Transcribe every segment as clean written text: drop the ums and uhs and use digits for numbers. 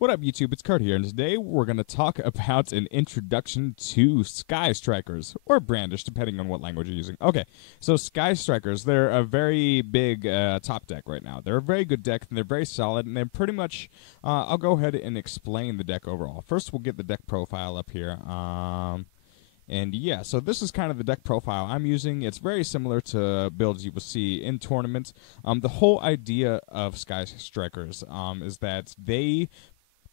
What up, YouTube? It's Kurt here, and today we're going to talk about an introduction to Sky Strikers, or Brandish, depending on what language you're using. Okay, so Sky Strikers, they're a very big top deck right now. They're a very good deck, and they're very solid, and they're pretty much, I'll go ahead and explain the deck overall. First, we'll get the deck profile up here. And yeah, so this is kind of the deck profile I'm using. It's very similar to builds you will see in tournaments. The whole idea of Sky Strikers is that they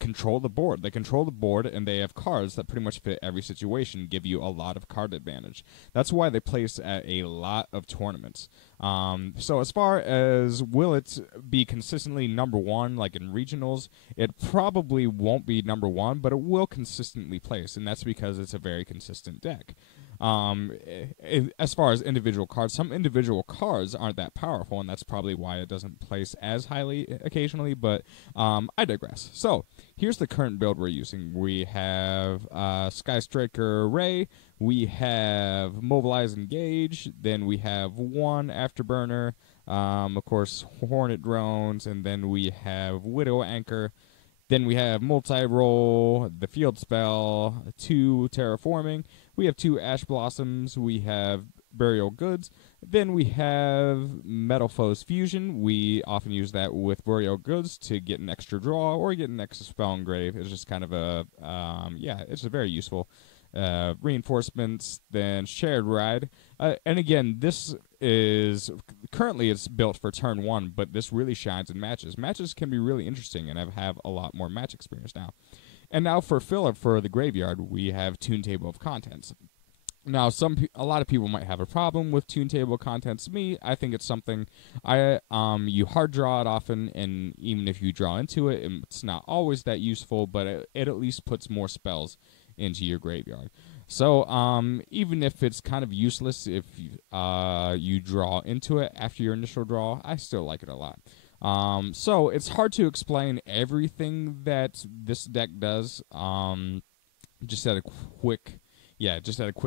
control the board. They control the board, and they have cards that pretty much fit every situation, give you a lot of card advantage. That's why they place at a lot of tournaments. So as far as will it be consistently number one, like in regionals, it probably won't be number one, but it will consistently place, and that's because it's a very consistent deck. As far as individual cards, some individual cards aren't that powerful, and that's probably why it doesn't place as highly occasionally, but I digress. So here's the current build we're using. We have Sky Striker Ray, we have Mobilize Engage, then we have one Afterburner, of course Hornet Drones, and then we have Widow Anchor. Then we have Multi-Roll, the Field Spell, 2 Terraforming, we have 2 Ash Blossoms, we have Burial Goods, then we have Metal Foes Fusion. We often use that with Burial Goods to get an extra draw or get an extra spell engrave. It's just kind of a, yeah, it's a very useful. Reinforcements, then Shared Ride. And again, this is currently it's built for turn 1, but this really shines in matches. Matches can be really interesting, and I have a lot more match experience now. And now for filler for the graveyard, we have Tune Table of Contents. Now, a lot of people might have a problem with Tune Table of Contents. Me, I think it's something you hard draw it often, and even if you draw into it, it's not always that useful, but it at least puts more spells into your graveyard. So even if it's kind of useless if you draw into it after your initial draw, I still like it a lot. So it's hard to explain everything that this deck does. Just at a quick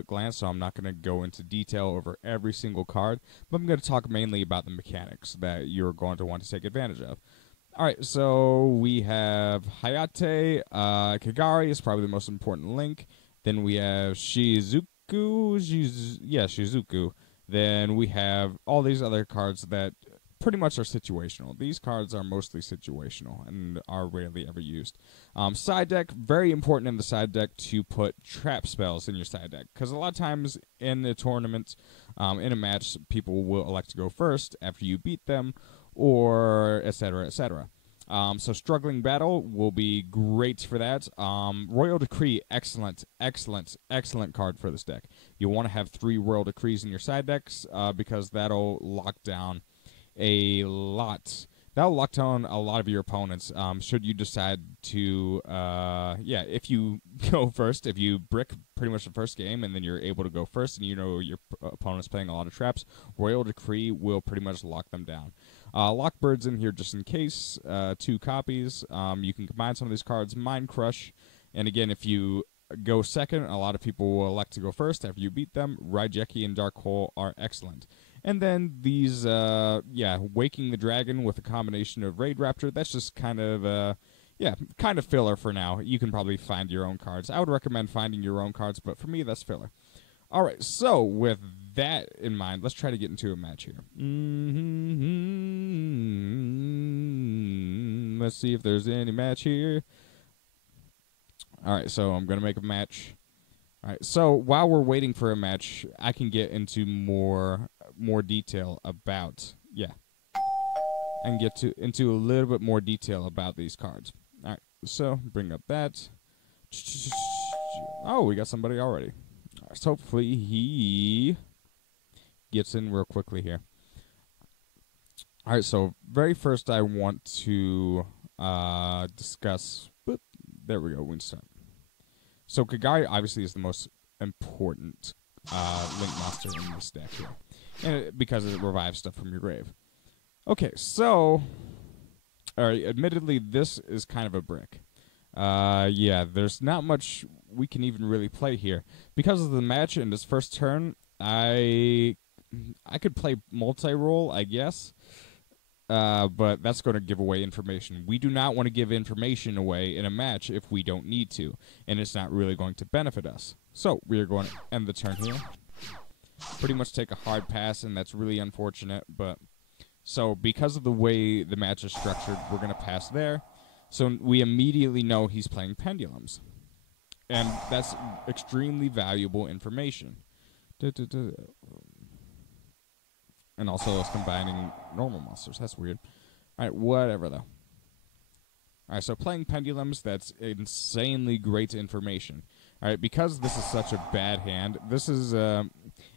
glance, so I'm not going to go into detail over every single card, but I'm going to talk mainly about the mechanics that you're going to want to take advantage of. Alright, so we have Hayate, Kagari is probably the most important link. Then we have Shizuku. Then we have all these other cards that pretty much are situational. These cards are mostly situational and are rarely ever used. Side deck, very important in the side deck to put trap spells in your side deck, because a lot of times in the tournament, in a match, people will elect to go first after you beat them, or etc., etc. So Struggling Battle will be great for that. Royal Decree, excellent card for this deck. You'll want to have 3 Royal Decrees in your side decks because that'll lock down a lot. That'll lock down a lot of your opponents. Should you decide to, if you go first, if you brick pretty much the first game and then you're able to go first and you know your opponent's playing a lot of traps, Royal Decree will pretty much lock them down. Lockbird's in here just in case, 2 copies. You can combine some of these cards, Mind Crush, and again, if you go second, a lot of people will elect to go first after you beat them. Raijeki and Dark Hole are excellent. And then these, Waking the Dragon with a combination of Raid Raptor, that's just kind of, kind of filler for now. You can probably find your own cards. I would recommend finding your own cards, but for me, that's filler. All right, so with that in mind, let's try to get into a match here. Let's see if there's any match here. All right, so I'm going to make a match. All right, so while we're waiting for a match, I can get into more detail about, and get into a little bit more detail about these cards. All right, so bring up that. Oh, we got somebody already. So hopefully he gets in real quickly here. All right, so very first I want to discuss. There we go. We can start. So Kagari obviously is the most important link monster in this deck here, and because it revives stuff from your grave. Okay, so all right. Admittedly, this is kind of a brick. There's not much we can even really play here because of the match in this first turn. I could play multi-roll, I guess. but that's going to give away information. We do not want to give information away in a match if we don't need to, and it's not really going to benefit us. So we are going to end the turn here. Pretty much take a hard pass, and that's really unfortunate. But so because of the way the match is structured, we're going to pass there. So we immediately know he's playing Pendulums, and that's extremely valuable information. And also it's combining normal monsters. That's weird. Alright, whatever though. Alright, so playing Pendulums, that's insanely great information. Alright, because this is such a bad hand, this is, and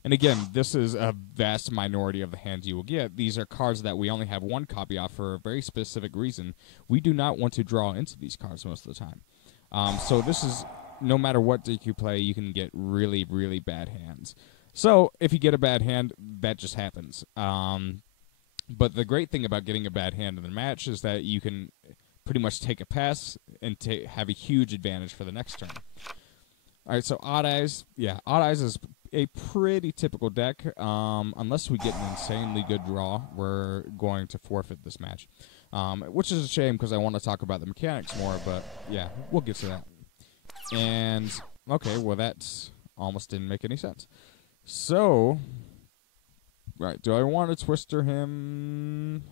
again, this is a vast minority of the hands you will get. These are cards that we only have one copy of for a very specific reason. We do not want to draw into these cards most of the time. So this is, no matter what deck you play, you can get really, really bad hands. So, if you get a bad hand, that just happens. But the great thing about getting a bad hand in the match is that you can pretty much take a pass and have a huge advantage for the next turn. Alright, so Odd Eyes. Yeah, Odd Eyes is a pretty typical deck. Unless we get an insanely good draw, we're going to forfeit this match. Which is a shame because I want to talk about the mechanics more, but yeah, we'll get to that. And, okay, well that almost didn't make any sense. So, right, do I want to Twister him?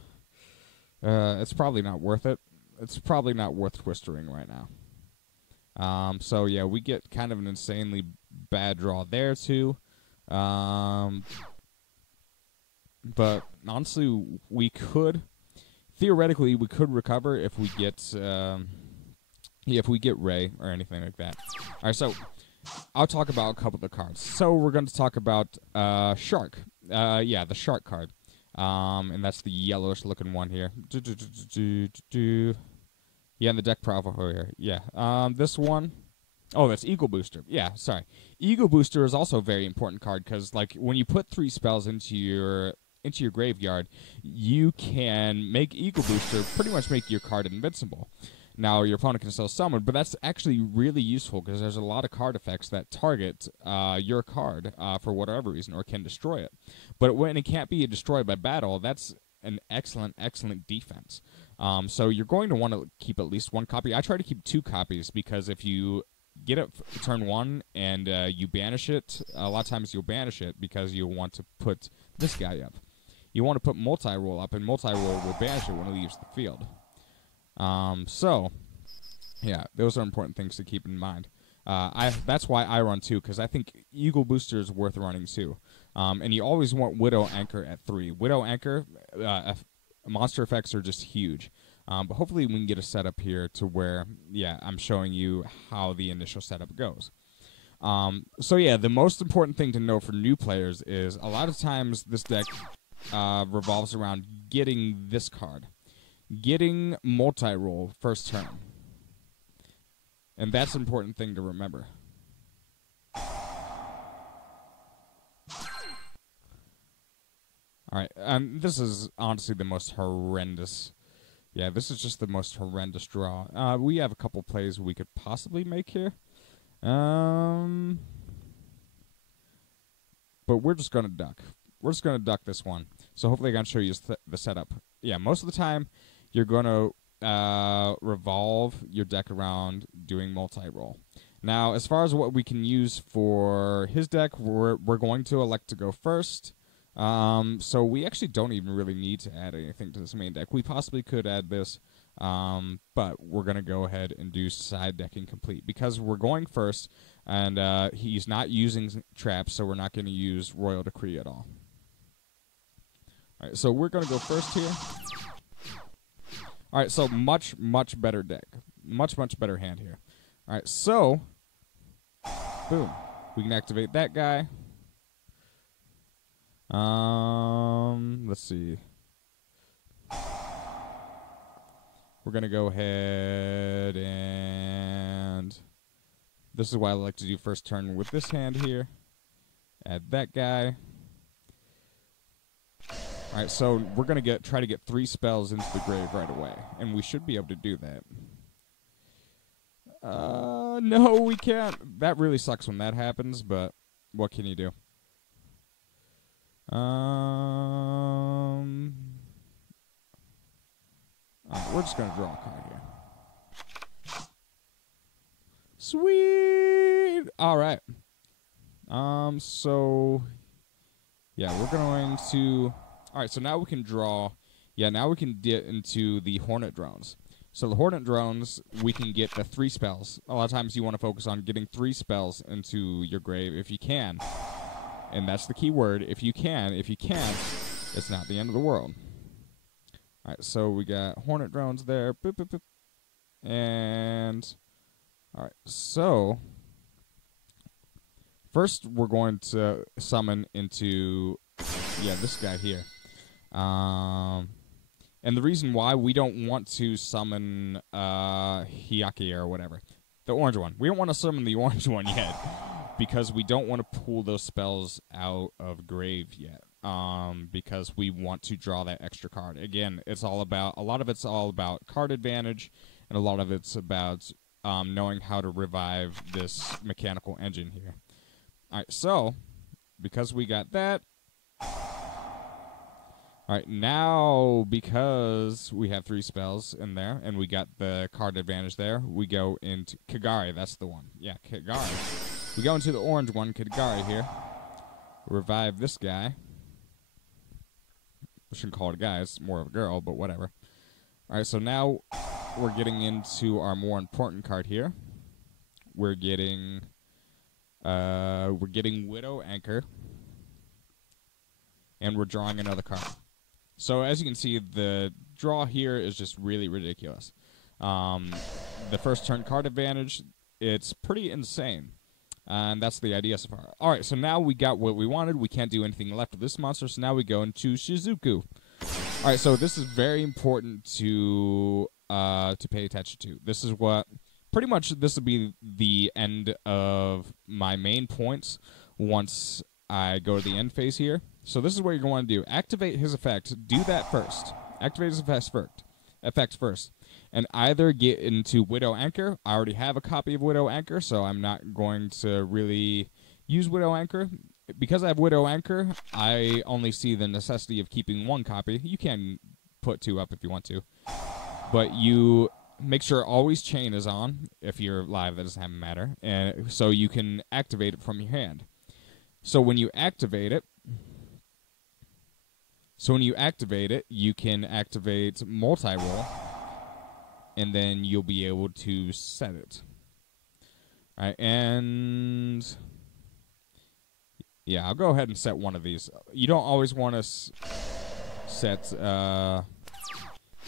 It's probably not worth it. It's probably not worth Twistering right now. So, yeah, we get kind of an insanely bad draw there, too. But, honestly, we could, theoretically, we could recover if we get, if we get Ray or anything like that. Alright, so I'll talk about a couple of the cards. So we're going to talk about Shark. Yeah, the Shark card. And that's the yellowish looking one here. Yeah, and the deck profile here. Yeah. This one. Oh, that's Eagle Booster. Yeah, sorry. Eagle Booster is also a very important card because, like, when you put 3 spells into your graveyard, you can make Eagle Booster pretty much make your card invincible. Now, your opponent can still summon, but that's actually really useful because there's a lot of card effects that target your card for whatever reason or can destroy it. But when it can't be destroyed by battle, that's an excellent, excellent defense. So you're going to want to keep at least 1 copy. I try to keep 2 copies because if you get it turn 1 and you banish it, a lot of times you'll banish it because you want to put this guy up. You want to put Multi-Roll up, and Multi-Roll will banish it when it leaves the field. So, yeah, those are important things to keep in mind. That's why I run 2, because I think Eagle Booster is worth running 2. And you always want Widow Anchor at 3. Widow Anchor, monster effects are just huge. But hopefully we can get a setup here to where, yeah, I'm showing you how the initial setup goes. So yeah, the most important thing to know for new players is a lot of times this deck revolves around getting this card. Getting Multi-Roll first turn. And that's an important thing to remember. Alright, this is honestly the most horrendous. Yeah, this is just the most horrendous draw. We have a couple plays we could possibly make here. But we're just going to duck. We're just going to duck this one. So hopefully I can show you the setup. Yeah, most of the time you're going to revolve your deck around doing Multi-Roll. Now, as far as what we can use for his deck, we're going to elect to go first. So we actually don't even really need to add anything to this main deck. We possibly could add this, but we're going to go ahead and do side decking complete because we're going first, and he's not using traps, so we're not going to use Royal Decree at all. All right, so we're going to go first here. All right, so much, much better deck. Much, much better hand here. All right, so, boom. We can activate that guy. Let's see. We're going to go ahead and this is why I like to do first turn with this hand here. Add that guy. All right, so we're going to try to get 3 spells into the grave right away, and we should be able to do that. No, we can't. That really sucks when that happens, but what can you do? Alright, we're just going to draw a card here. Sweet! Alright. So... yeah, we're going to... alright, so now we can draw... yeah, now we can get into the Hornet Drones. So the Hornet Drones, we can get the 3 spells. A lot of times you want to focus on getting 3 spells into your grave if you can. And that's the key word, if you can. If you can't, it's not the end of the world. Alright, so we got Hornet Drones there. Boop, boop, boop. And... alright, so... first, we're going to summon into... yeah, this guy here. And the reason why we don't want to summon Hyakki or whatever, the orange one. We don't want to summon the orange one yet because we don't want to pull those spells out of grave yet. Because we want to draw that extra card. Again, it's all about a lot of it's all about card advantage, and a lot of it's about knowing how to revive this mechanical engine here. All right, so because we got that. Alright, now, because we have 3 spells in there, and we got the card advantage there, we go into Kagari, that's the one. Yeah, Kagari. We go into the orange one, Kagari here. Revive this guy. I shouldn't call it a guy, it's more of a girl, but whatever. Alright, so now we're getting into our more important card here. We're getting Widow Anchor. And we're drawing another card. So as you can see, the draw here is just really ridiculous. The first turn card advantage, it's pretty insane. And that's the idea so far. Alright, so now we got what we wanted. We can't do anything left with this monster, so now we go into Shizuku. Alright, so this is very important to pay attention to. This is what... pretty much this will be the end of my main points once I go to the end phase here. So this is what you're going to do. Activate his effect. Do that first. Activate his effect first. And either get into Widow Anchor. I already have a copy of Widow Anchor, so I'm not going to really use Widow Anchor. Because I have Widow Anchor, I only see the necessity of keeping 1 copy. You can put 2 up if you want to. But you make sure always chain is on. If you're live, that doesn't matter. And so you can activate it from your hand. So when you activate it, you can activate multi-roll, and then you'll be able to set it. All right, and yeah, I'll go ahead and set one of these. You don't always want to set.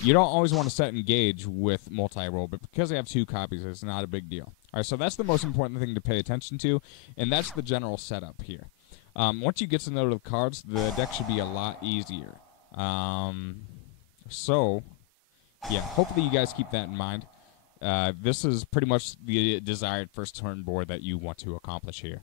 You don't always want to set engage with multi-roll, but because I have 2 copies, it's not a big deal. All right, so that's the most important thing to pay attention to, and that's the general setup here. Once you get to know the cards, the deck should be a lot easier. So, yeah, hopefully you guys keep that in mind. This is pretty much the desired first turn board that you want to accomplish here.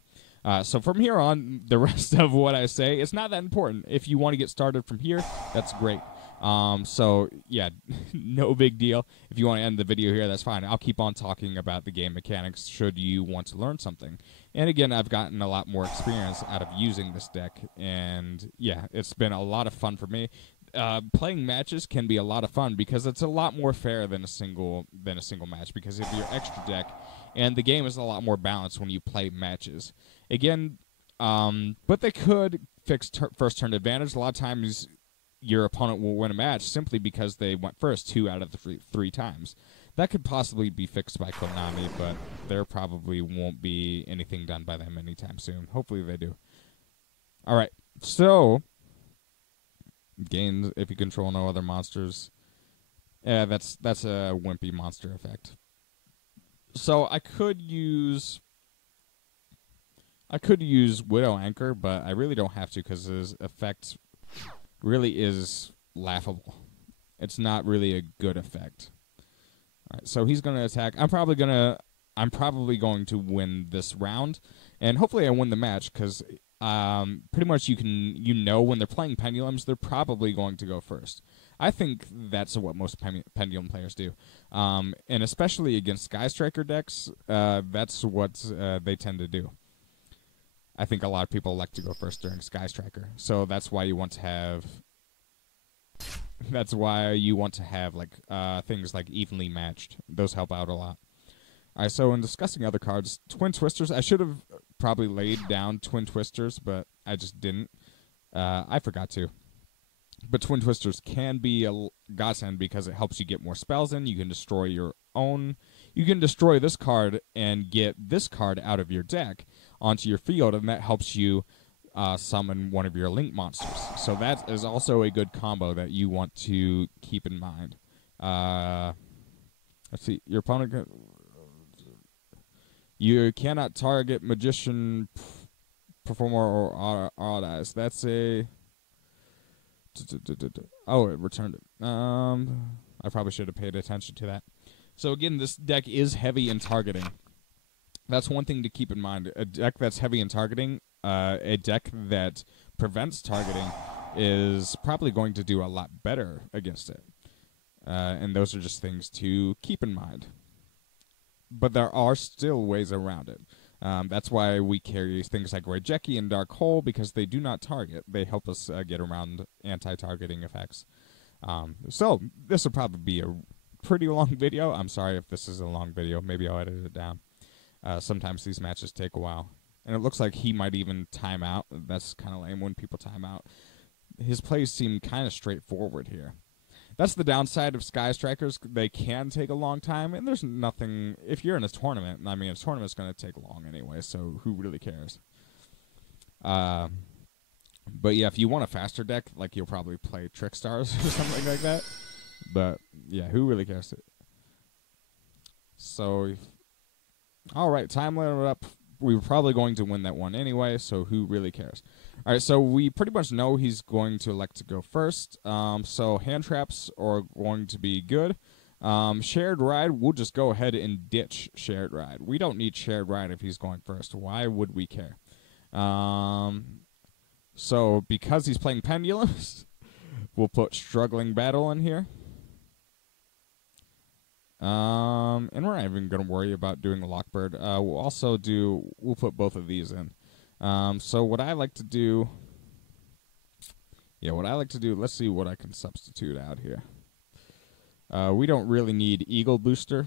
So from here on, the rest of what I say, it's not that important. If you want to get started from here, that's great. So, yeah, no big deal. If you want to end the video here, that's fine. I'll keep on talking about the game mechanics should you want to learn something. And again, I've gotten a lot more experience out of using this deck, and yeah, it's been a lot of fun for me. Playing matches can be a lot of fun because it's a lot more fair than a single match, because if you're extra deck, and the game is a lot more balanced when you play matches. Again, but they could fix first turn advantage. A lot of times your opponent will win a match simply because they went first 2 out of the 3 times. That could possibly be fixed by Konami, but there probably won't be anything done by them anytime soon. Hopefully they do. Alright, so gains if you control no other monsters. Yeah, that's a wimpy monster effect. So I could use Widow Anchor, but I really don't have to because his effect really is laughable. It's not really a good effect. All right, so he's going to attack. I'm probably going to win this round, and hopefully I win the match because pretty much you know when they're playing pendulums, they're probably going to go first. I think that's what most pendulum players do, and especially against Sky Striker decks, that's what they tend to do. I think a lot of people like to go first during Sky Striker, so that's why you want to have That's why you want to have like things like evenly matched. Those help out a lot. All right, so in discussing other cards, Twin Twisters, I should have probably laid down Twin Twisters, but I just didn't. I forgot to. But Twin Twisters can be a godsend because it helps you get more spells in. You can destroy your own. You can destroy this card and get this card out of your deck onto your field, and that helps you summon one of your link monsters. So that is also a good combo that you want to keep in mind. Let's see. Your opponent... You cannot target Magician, Performer, or Odd Eyes. That's a... Oh, it returned it. I probably should have paid attention to that. So again, this deck is heavy in targeting. That's one thing to keep in mind. A deck that's heavy in targeting, a deck that prevents targeting, is probably going to do a lot better against it. And those are just things to keep in mind. But there are still ways around it. That's why we carry things like Raigeki and Dark Hole, because they do not target. They help us get around anti-targeting effects. So this will probably be a pretty long video. I'm sorry if this is a long video. Maybe I'll edit it down. Sometimes these matches take a while. And it looks like he might even time out. That's kind of lame when people time out. His plays seem kind of straightforward here. That's the downside of Sky Strikers. They can take a long time, and there's nothing... If you're in a tournament, I mean, a tournament's going to take long anyway, so who really cares? But yeah, if you want a faster deck, like, you'll probably play Trickstars or something like that. But, yeah, who really cares? So, alright, time limit up. We were probably going to win that one anyway, so who really cares? All right, so we pretty much know he's going to elect to go first. So hand traps are going to be good. Shared Ride, we'll just go ahead and ditch Shared Ride. We don't need Shared Ride if he's going first. Why would we care? So because he's playing Pendulums, we'll put Struggling Battle in here. And we're not even going to worry about doing a Lockbird. We'll put both of these in. So what I like to do... Yeah, what I like to do... Let's see what I can substitute out here. We don't really need Eagle Booster.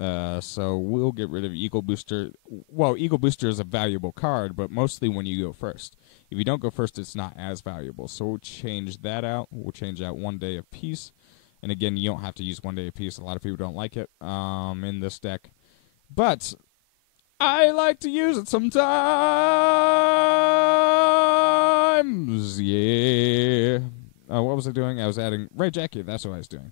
So we'll get rid of Eagle Booster. Well, Eagle Booster is a valuable card, but mostly when you go first. If you don't go first, it's not as valuable. So we'll change that out. We'll change out 1 Day of Peace. And again, you don't have to use 1 Day of Peace. A lot of people don't like it in this deck. But I like to use it sometimes. Yeah. What was I doing? I was adding Raigeki. That's what I was doing.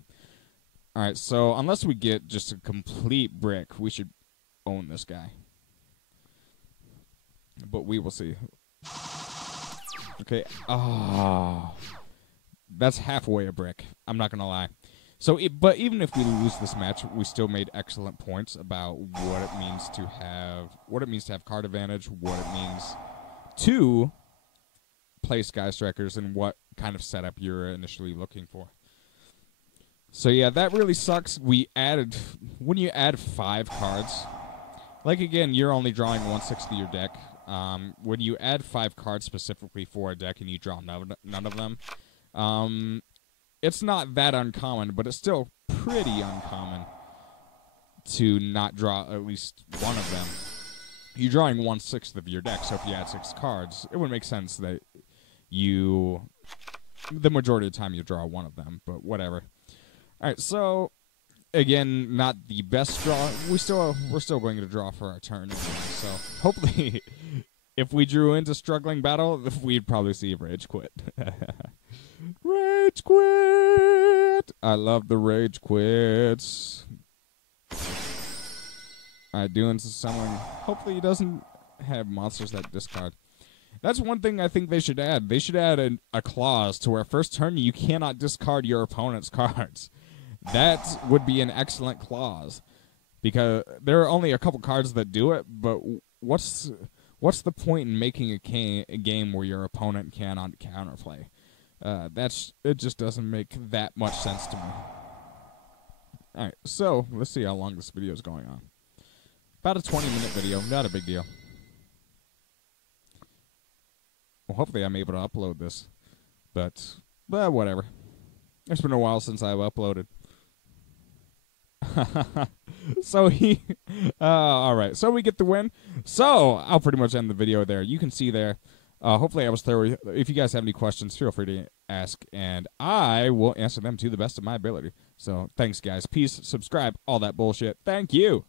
All right, so unless we get just a complete brick, we should own this guy. But we will see. Okay. Oh. That's halfway a brick. I'm not going to lie. So, but even if we lose this match, we still made excellent points about what it means to have card advantage, what it means to play Sky Strikers, and what kind of setup you're initially looking for. So yeah, that really sucks. When you add 5 cards, like again, you're only drawing 1/6 of your deck. When you add 5 cards specifically for a deck and you draw none of them, it's not that uncommon, but it's still pretty uncommon to not draw at least one of them. You're drawing 1/6 of your deck, so if you add 6 cards, it would make sense that the majority of the time you draw one of them, but whatever. All right, so again, not the best draw. We're still going to draw for our turn, so hopefully, if we drew into Struggling Battle, we'd probably see Rage Quit. Rage Quit! I love the Rage Quits. Alright, doing someone. Hopefully he doesn't have monsters that discard. That's one thing I think they should add. They should add a clause to where first turn you cannot discard your opponent's cards. That would be an excellent clause. Because there are only a couple cards that do it, but what's the point in making a game where your opponent cannot counterplay? It just doesn't make that much sense to me. Alright, so let's see how long this video is going on. About a 20-minute video, not a big deal. Well, hopefully I'm able to upload this, but whatever. It's been a while since I've uploaded. So he, all right. So we get the win. So I'll pretty much end the video there. You can see there. Hopefully I was thorough. If you guys have any questions, feel free to ask, and I will answer them to the best of my ability. So thanks, guys. Peace. Subscribe. All that bullshit. Thank you.